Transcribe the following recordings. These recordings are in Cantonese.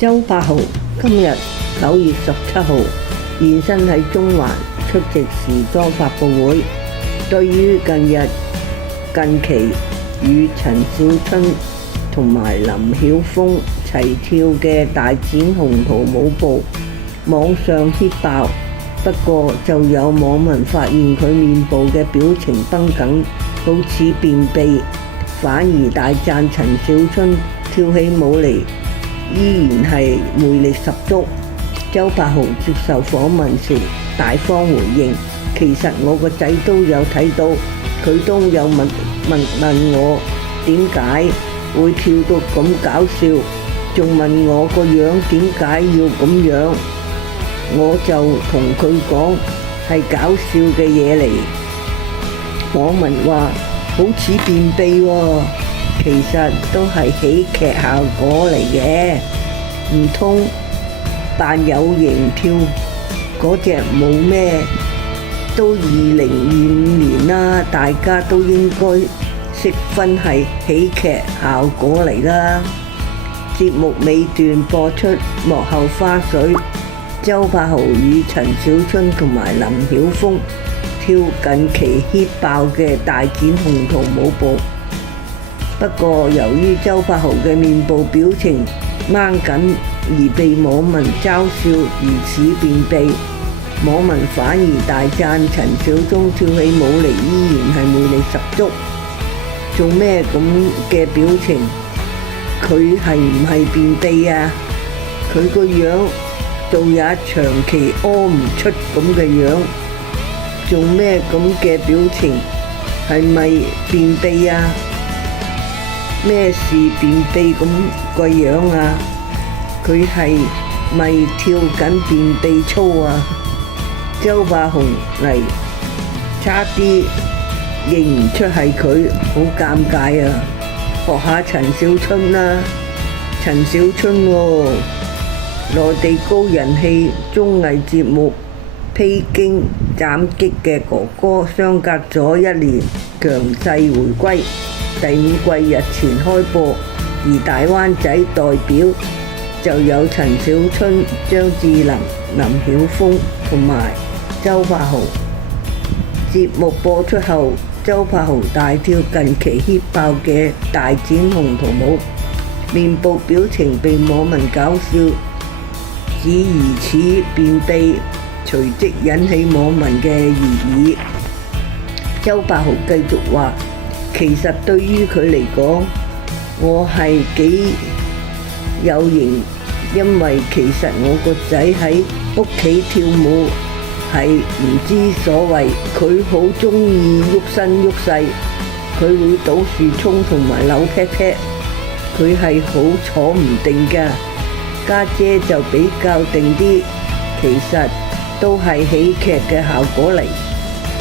周柏豪今日9月17號現身喺中環出席時裝發佈會，對於近期與陳小春同埋林曉峰齊跳嘅大展鴻圖舞步，網上 hit 爆。不過就有網民發現佢面部嘅表情繃緊，好似便秘，反而大讚陳小春跳起舞嚟依然係魅力十足。周柏豪接受訪問時大方回應，其實我個仔都有睇到，佢都有問我點解會跳到咁搞笑，仲問我個樣點解要咁樣，我就同佢講係搞笑嘅嘢嚟。網民話好似便秘喎，其實都係喜劇效果嚟嘅，唔通扮有型跳嗰隻舞咩？都2025年啦，大家都應該識分係喜劇效果嚟啦。節目尾段播出幕後花絮，周柏豪與陳小春同埋林曉峰跳近期 hit 爆嘅大展鴻圖舞步。不過由於周柏豪嘅面部表情掹緊而被網民嘲笑疑似便秘，網民反而大讚陳小春跳起舞嚟依然係魅力十足。做咩咁嘅表情？佢係唔係便秘啊？佢個樣仲也長期屙唔出咁嘅樣，做咩咁嘅表情？係咪便秘啊？咩事便秘咁個樣啊？佢係咪跳緊便秘操啊？周柏豪嚟差啲認唔出係佢，好尷尬啊！學下陳小春啦，陳小春喎，內地高人氣綜藝節目《披荊斬棘》嘅哥哥，相隔咗1年強勢回歸，第5季日前開播，而大灣仔代表就有陳小春、張智霖、林曉峰同埋周柏豪。節目播出後，周柏豪大跳近期 hit 爆嘅大展鴻圖舞，面部表情被網民搞笑，指疑似便秘，隨即引起網民嘅熱議。周柏豪繼續話：其實對於佢嚟講，我係幾有型，因為其實我個仔喺屋企跳舞係唔知所謂，佢好鍾意喐身喐勢，佢會倒樹衝同埋扭 pat pat，佢係好坐唔定㗎。家姐就比較定啲，其實都係喜劇嘅效果嚟，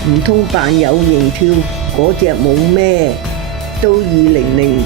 唔通扮有型跳嗰隻舞咩？都2025